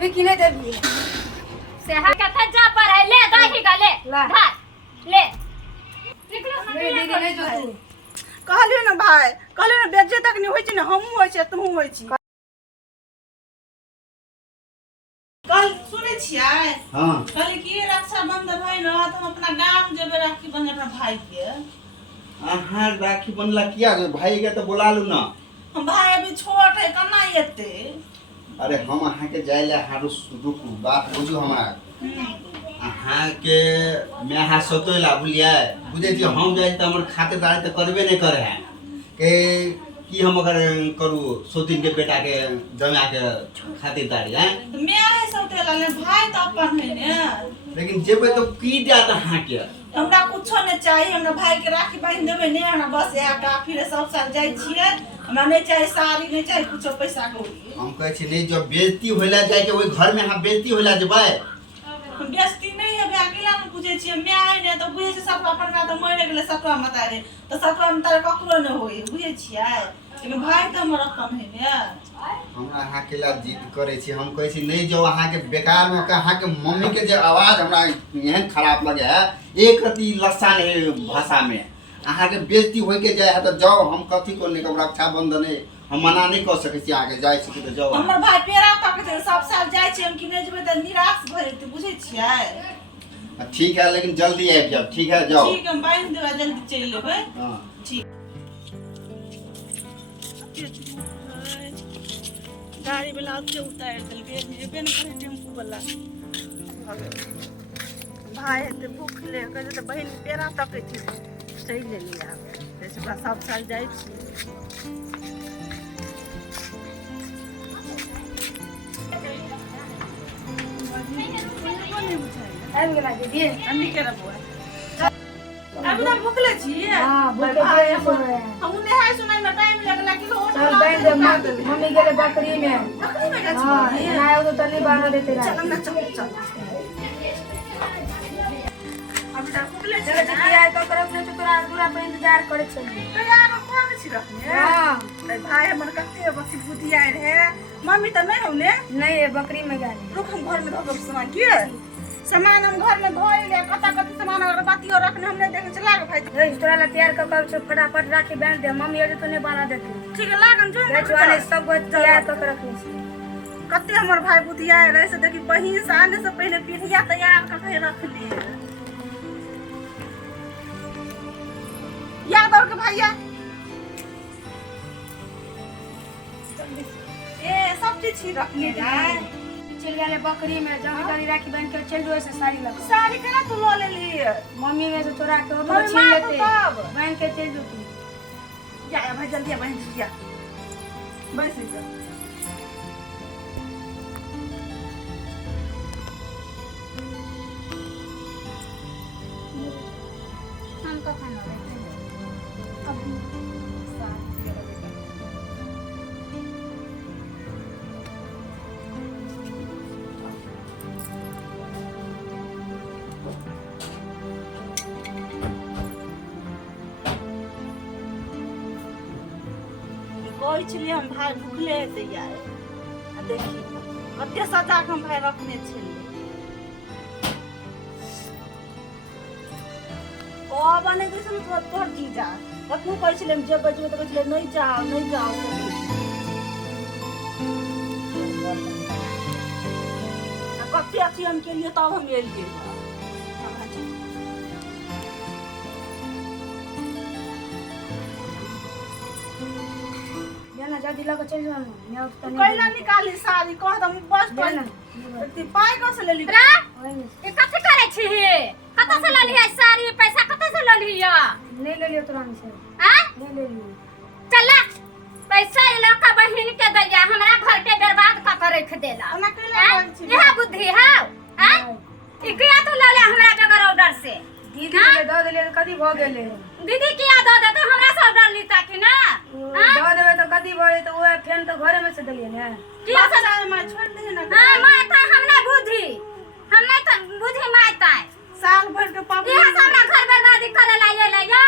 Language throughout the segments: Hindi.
देबी कि नहीं देबी से हा कथा जा पर है ले दही का ले भात ले निकलो मेरी दीदी नहीं जो तू कहलियो ना भाई कहलियो ना बेज्जे तक नहीं होई छी ना हमहू होई छी तू होई छी कल सुनै छियै हां कहली कि रक्षाबंधन होई ना तो हम अपना गांव जेबे राखी बंधे अपना भाई के अहाँ राखी बंधला किया जो भाई के तो बुला लू ना हम भाई अभी छोट है कना एते अरे हम अहाँ के जाइले हारू रुकू बात बुझू हमारा अहाँ के मैं हाथ सतोइला बुलिया बुझे छी हम जाई त हमर खातिरदारी त करबे नहीं करे हैं के की हम अगर करू सोतिन के बेटा के जमा के खातिरदारी हैं तो मैं है सौतेला ले भाई तो अपन है ने लेकिन जेबे तो की जात अहाँ के हमरा कुछो नहीं चाहिए हमरा भाई के राखी बांध देबे ने हमरा बस या काफी सब साल जाई छियै हमरा नहीं चाहिए साड़ी नहीं चाहिए कुछो पैसा कौड़ी हम कहे छी नहीं जो बेइज्जती होला जाए के ओई घर में हम बेइज्जती होला जेबै बेइज्जती नहीं है अकेला में पूछे छियै मैं आइ ने तो बुझे छी सब अपन का तो मरे गेले सतवा मता रे तो सतवा मता ककरो न होई बुझे छियै लेकिन भाई तो हमर अपन है ने हमरा अहाँ के ला जिद करे छी हम कहे छी नहीं जो अहाँ के बेकार में अहाँ के मम्मी के जे आवाज हमरा एहन खराब लगे है एक रति लस्सा नहीं भाषा में अहाँ के बेइज्जती होय के जाए है तो जाओ हम कथी को नहीं रक्षाबंधन है हम मना नहीं कर सके छी आगे जाय छी तो जाओ हमर भाई पेरा तक सब साल जाय छी हम कि नहीं जेबै त निराश भ जेतै बुझे छियै ठीक है लेकिन जल्दी आबि जाओ ठीक है जाओ ठीक हम बांध देबा जल्दी चल लेबै हां ठीक गाड़ी वाला के उतार देलकै जेबे न करे टेम्पू वाला भाई एते भूख ले कहै त बहिन पेरा तकै छी चल ले लिया जैसे बा सब साल जाय छी आबि गेला दीदी अन्नी के रबुआ अब तक भूखले छी हां भूखे के सुने हम ने हाय सुनाई में टाइम लगला कि हो चल बांध दे मम्मी गेले बकरी में बकरी में का हां छी ना वो तो नहीं बांध देते रहा चल ना चल चल अब तक भूखले छी चल यार तो करब ने तोरा पूरा पे इंतजार करे छी तो यार कौन छी रखने हां भाई हमर कते बसी बुद्धि आए रहे मम्मी त नहीं होने नहीं है बकरी में गए रुक हम घर में धो सामान के सामान हम घर में धोई ले कता कता सामान अगर बातियो रखने हमने देखे चला के भाई ए तोरा ला तैयार कर कर फटाफट राखी बांध दे मम्मी अजे तो नहीं बना देती ठीक है लागन जो बेचवाने सब को तैयार कर रखनी छी कते हमर भाई बुतिया रहे से देखी बहिन से आने से पहले पीढ़िया तैयार करके रख ली याद और के भैया ए सब चीज छी रखने जाए चल गए बकरी में जहाँ करी राखी बांध के चल जो ऐसे साड़ी लगा साड़ी केना तू लो ले ली मम्मी में से चोरा के मम्मी छीन मार लेते तब। बांध के चल जो तू या भाई जल्दी बहन जी या बस इधर हमको खाना कोई छलिए हम भाई भूखले हेते यार आ देखी कते सजा के हम भाई रखने छलिए ओ बने कैसे तो तोर जीजा कतनु कहै छले हम जब बजबे तो कहै छले नहीं जाओ आ कते अथी हम के लिए तब हम एलिए जाना जल्दी लगा चल जो मैं तो नहीं कैला निकाली साड़ी कह दम बस जाना ती पाई कस ले ली ये कथि करे छी कत से लली है सारी पैसा कत से लली है नहीं ले लियो तुरंत से हां नहीं ले लियो चला पैसा ये लका बहिन के दैया हमरा घर के बर्बाद क के रख देला ओना कैला छी यह बुद्धि है हां इकया तो लले हमरा बगैर ऑर्डर से दीदी के दो देले तो कदी भ गेले दीदी किया दो दे तो हमरा से ऑर्डर लीता कि ना दो देबे तो कदी भ तो वो फेन तो घरे में से देलिए ना किया से मैं छोड़ दे ना हां मैं तो हमने बुद्धि मायता साल भर के पाप यह हमरा घर बर्बादी करे ला ये ले या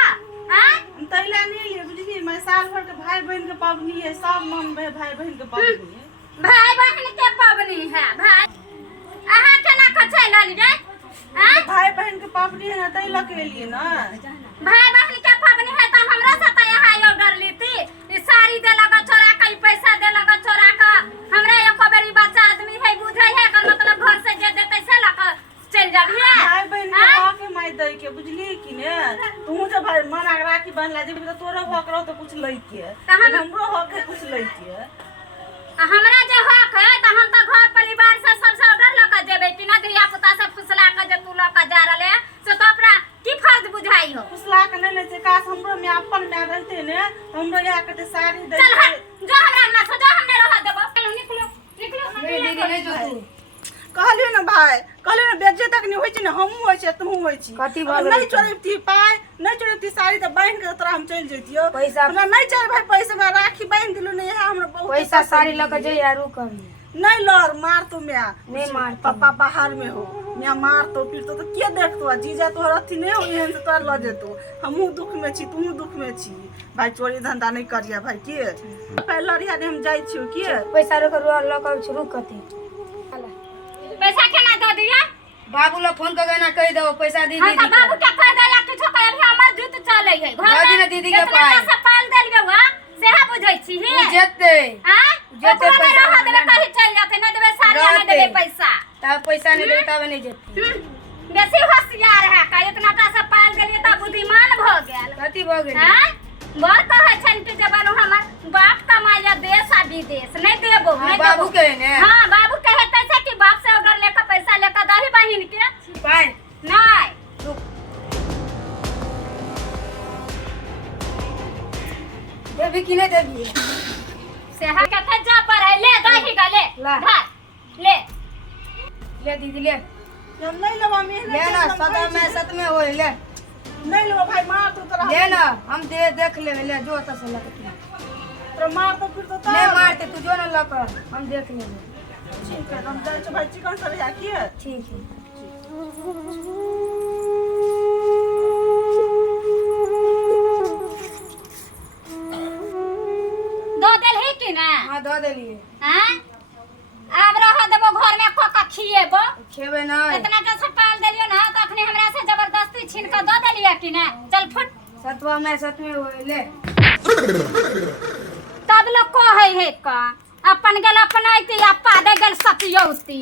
हां तैला नहीं लिए बुझली मैं साल भर के भाई बहन के पावनी है सब मन भाई बहन के पावनी है भाई बहन के पबनी है भाई अहाँ केना कछै लली रे हैं भाई बहन के पापड़ी है ना तै लगे लिए ना भाई बहन के पबनी है त हमरा से त यहाँ ऑर्डर लेती ई साड़ी दे लगा छोरा का पैसा दे लगा छोरा का हमरा एको बेरी बच्चा आदमी है बुझै है एकर मतलब घर से जे देतै से लक चल जाबिए भाई बहन के आके माई दई के बुझली कि ने तू जब भाई मन आग राखी बांधला जे तो तोरा हक रहो तो कुछ लई के तहन हमरो हक है कुछ लई के हमरा जे हक है त हम त घर परिवार से सबसे ऑर्डर लक जेबै कि ना धिया पुता से फुसला के जे तू लक जा रहले से तो अपना की फर्ज बुझाई हो फुसला के नहीं से काश हमरो में अपन में रहते ने हमरो यहाँ के साड़ी दे चल हट जो हमरा ना सो जो हमने रह देबो चलो निकलो दीदी नहीं जो तू कहलियो ना भाई कहलियो ना बेजे तक नहीं होई छी ना हमहू होई छी तू होई छी कथी अब नहीं चोरती पाए नहीं चोरती साड़ी त बांध के तोरा हम चल जतियो पैसा हमरा नहीं चल भाई पैसा में राखी बांध दिलो ने यहाँ हमरा बहुत पैसा साड़ी लेके जे यारू कभी नहीं लड़ मार तो मैं नहीं मार पापा बाहर में हो मैं मार तो फिर तो के देखतो जीजा तो अथी नहीं हो एहन से तोरा ल जेतो हमहू दुख में छी तू दुख में छी भाई चोरी धंधा नहीं करिया भाई के पहले लड़िया ने हम जाई छियो के पैसा लेके शुरू करती पैसा केना दे दिया बाबू ला फोन करके ना कह दो पैसा दी हां दीदी त बाबू के कह दे या किछो कह अभी हमर जूत चलै है घर दादी ने दीदी के पास पैसा पाल देलिए वा सेहा बुझै छी हे जेते हां जेते पैसा रह देबे कहि चल जाते न देबे साड़ी न देबे पैसा तब पैसा नहीं देता तब नहीं जेते बेसी होशियार है का इतना टा से पाल देलिए त बुद्धिमान भ गेल कथी भ गेल हां बर कहै छन कि जबान हमर बाप कमाया देश आ विदेश नहीं देबो नहीं बाबू देबो कहे ने हां बाबू कहे तैसे कि बाप से ऑर्डर लेकर पैसा लेकर दही बहिन के पाए नहीं देवी कि नहीं देवी सेहा कथे जा पर है ले दही गले ला। धर ले ले दीदी ले हम नहीं लेवा में ले ना सदा में सत में होय ले नहीं लेवा भाई मार तो तोरा ले ना हम देख ले ले जो त से लग तोरा मार तो फिर तो नहीं मारते तू जो ना लक हम देख लेंगे ठीक है हम जाई छ भाई चिकन सर है की ठीक है दो देल ही कि ना हां दो देलिए हां अब रह देबो घर में कोका खिएबो खेबे ना इतना का से पाल देलियो ना तो अखनी हमरा से जबरदस्ती छीन के दो देलिए कि ना चल फुट सतवा में सत में होय ले तब लोग कहे है का अपन गल अपन आईती अपा दे गल सतियौती